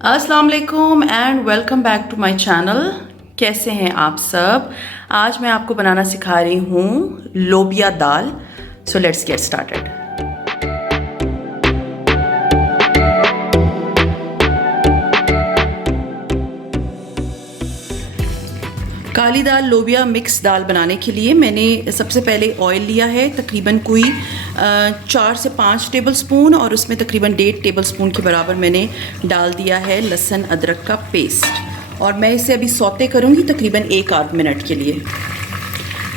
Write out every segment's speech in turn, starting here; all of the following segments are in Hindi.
अस्सलाम वालेकुम and welcome back to my channel. कैसे हैं आप सब? आज मैं आपको बनाना सिखा रही हूँ लोबिया दाल। So let's get started. काली दाल लोबिया मिक्स दाल बनाने के लिए मैंने सबसे पहले ऑयल लिया है, तकरीबन कोई 4 से 5 टेबल स्पून, और उसमें तकरीबन 1.5 टेबल स्पून के बराबर मैंने डाल दिया है लहसुन अदरक का पेस्ट। और मैं इसे अभी सौते करूँगी तकरीबन 1 आध मिनट के लिए।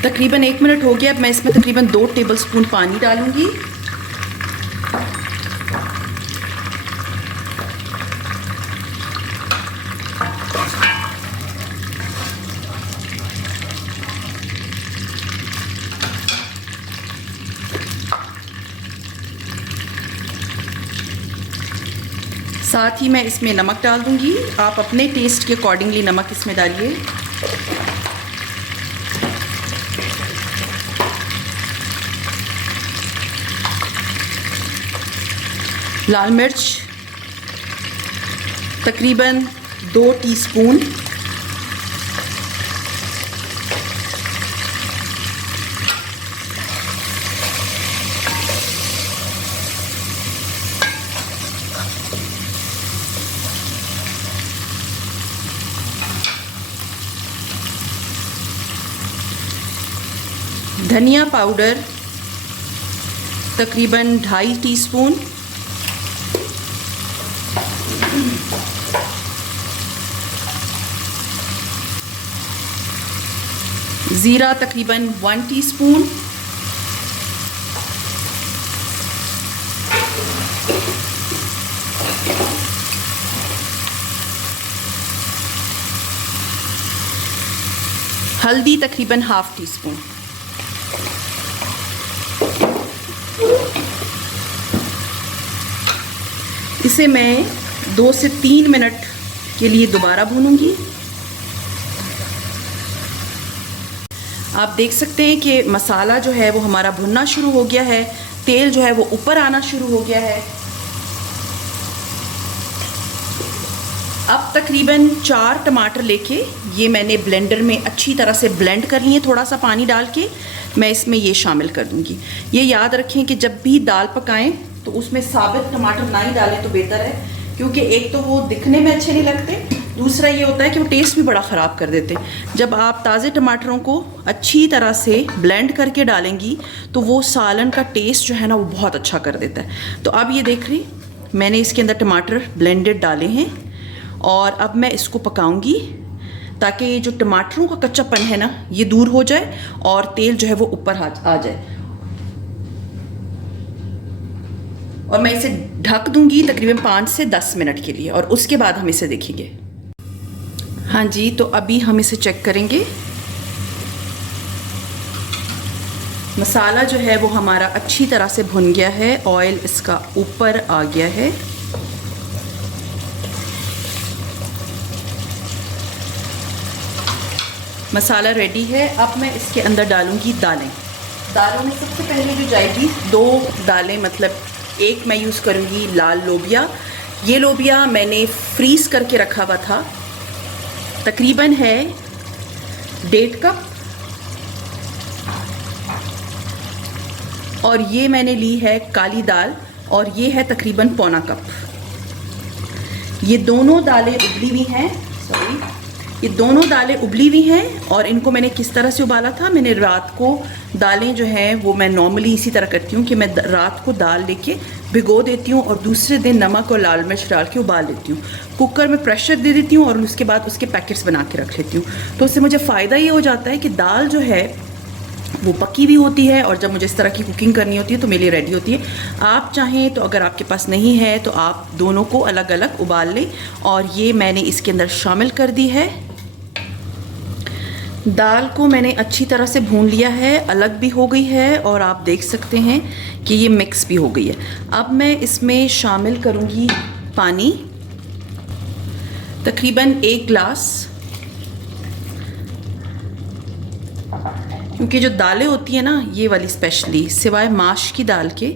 तकरीबन 1 मिनट हो गया। अब मैं इसमें तकरीबन 2 टेबल स्पून पानी डालूँगी। साथ ही मैं इसमें नमक डाल दूंगी। आप अपने टेस्ट के अकॉर्डिंगली नमक इसमें डालिए। लाल मिर्च तकरीबन 2 टीस्पून, धनिया पाउडर तकरीबन 2.5 टीस्पून, ज़ीरा तकरीबन 1 टीस्पून, हल्दी तकरीबन 1/2 टीस्पून। इसे मैं 2 से 3 मिनट के लिए दोबारा भूनूंगी। आप देख सकते हैं कि मसाला जो है वो हमारा भुनना शुरू हो गया है, तेल जो है वो ऊपर आना शुरू हो गया है। अब तकरीबन 4 टमाटर लेके ये मैंने ब्लेंडर में अच्छी तरह से ब्लेंड कर लिए। थोड़ा सा पानी डाल के मैं इसमें ये शामिल कर दूंगी। ये याद रखें कि जब भी दाल पकाएं तो उसमें साबित टमाटर ना ही डालें तो बेहतर है, क्योंकि एक तो वो दिखने में अच्छे नहीं लगते, दूसरा ये होता है कि वो टेस्ट भी बड़ा ख़राब कर देते हैं। जब आप ताज़े टमाटरों को अच्छी तरह से ब्लेंड करके डालेंगी तो वो सालन का टेस्ट जो है ना वो बहुत अच्छा कर देता है। तो अब ये देख रही मैंने इसके अंदर टमाटर ब्लेंडेड डाले हैं, और अब मैं इसको पकाऊंगी ताकि ये जो टमाटरों का कच्चापन है ना ये दूर हो जाए और तेल जो है वो ऊपर आ जाए। और मैं इसे ढक दूंगी तकरीबन 5 से 10 मिनट के लिए, और उसके बाद हम इसे देखेंगे। हाँ जी, तो अभी हम इसे चेक करेंगे। मसाला जो है वो हमारा अच्छी तरह से भुन गया है, ऑयल इसका ऊपर आ गया है। मसाला रेडी है। अब मैं इसके अंदर डालूंगी दालें। दालों में सबसे पहले जो जाएगी 2 दालें, मतलब एक मैं यूज़ करूँगी लाल लोबिया। ये लोबिया मैंने फ्रीज़ करके रखा हुआ था, तकरीबन है 1.5 कप। और ये मैंने ली है काली दाल, और ये है तकरीबन 1/4 कप। ये दोनों दालें उबली हुई हैं, ये दोनों दालें उबली हुई हैं। और इनको मैंने किस तरह से उबाला था, मैंने रात को दालें जो हैं वो मैं नॉर्मली इसी तरह करती हूँ कि मैं रात को दाल लेके भिगो देती हूँ और दूसरे दिन नमक और लाल मिर्च डाल के उबाल लेती हूँ। कुकर में प्रेशर दे देती हूँ और उसके बाद उसके पैकेट्स बना के रख लेती हूँ। तो उससे मुझे फ़ायदा ये हो जाता है कि दाल जो है वो पकी भी होती है, और जब मुझे इस तरह की कुकिंग करनी होती है तो मेरे लिए रेडी होती है। आप चाहें तो अगर आपके पास नहीं है तो आप दोनों को अलग अलग उबाल लें। और ये मैंने इसके अंदर शामिल कर दी है। दाल को मैंने अच्छी तरह से भून लिया है, अलग भी हो गई है, और आप देख सकते हैं कि ये मिक्स भी हो गई है। अब मैं इसमें शामिल करूँगी पानी, तकरीबन 1 गिलास। क्योंकि जो दालें होती हैं ना, ये वाली स्पेशली सिवाय माश की दाल के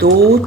2